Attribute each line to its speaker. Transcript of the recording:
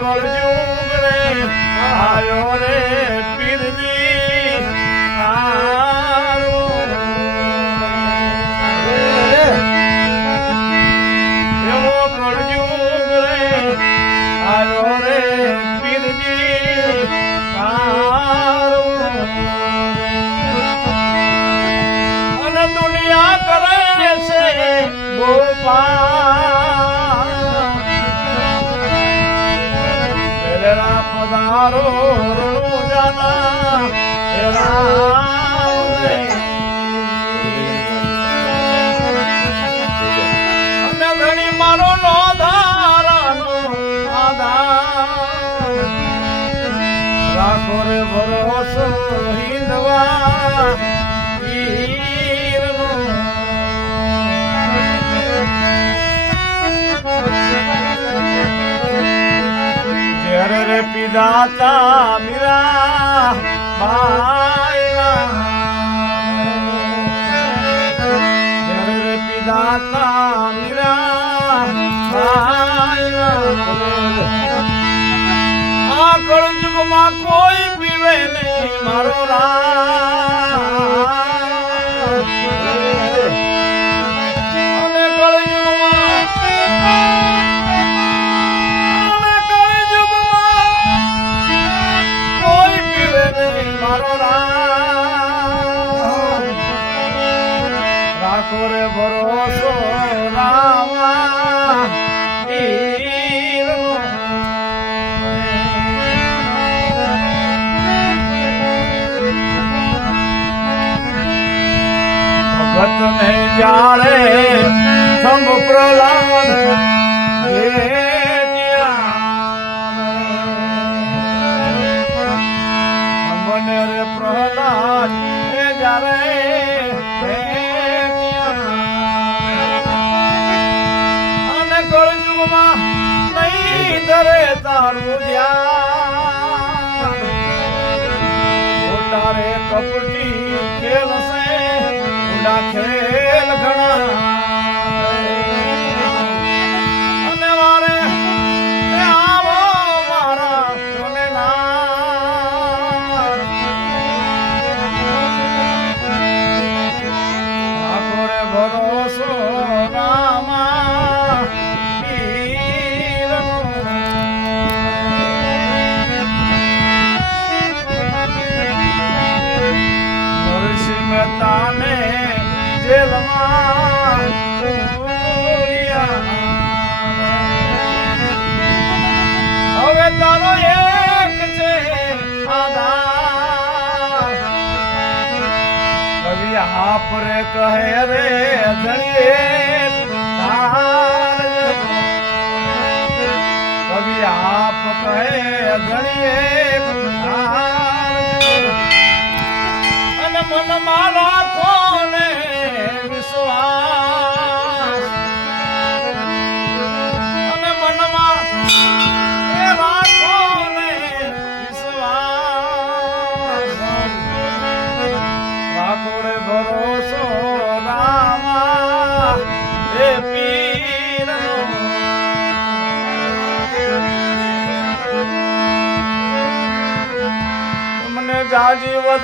Speaker 1: કરજો રે આયો રે પીરજી. પધારો રૂજાના હે રામ રાખો રે ભરોસો હિંદવા ઝેર રે પીધાતા મીરા બાઈના. ઝેર રે પીધાતા મીરા. આ કળજુગમાં કોઈ પીવે નહીં, મારો રામ રે ભરોસો રામા ભગત ને જાણે સમ પ્રહલાદ ઉડારે કપટી ખેલ સે ઉડા ખેલ ઘણા. મહેતાને જેલમાં. હવે તારો એક છે કવિ હાપ રે કહે રે ધણીએ કવિ આપ કહે ધણીએ મનમાં રાખો ને વિશ્વાસ? અને મનમાં એ રાખો ને વિશ્વાસ? રામા હે પીરનો મને જાજી વધ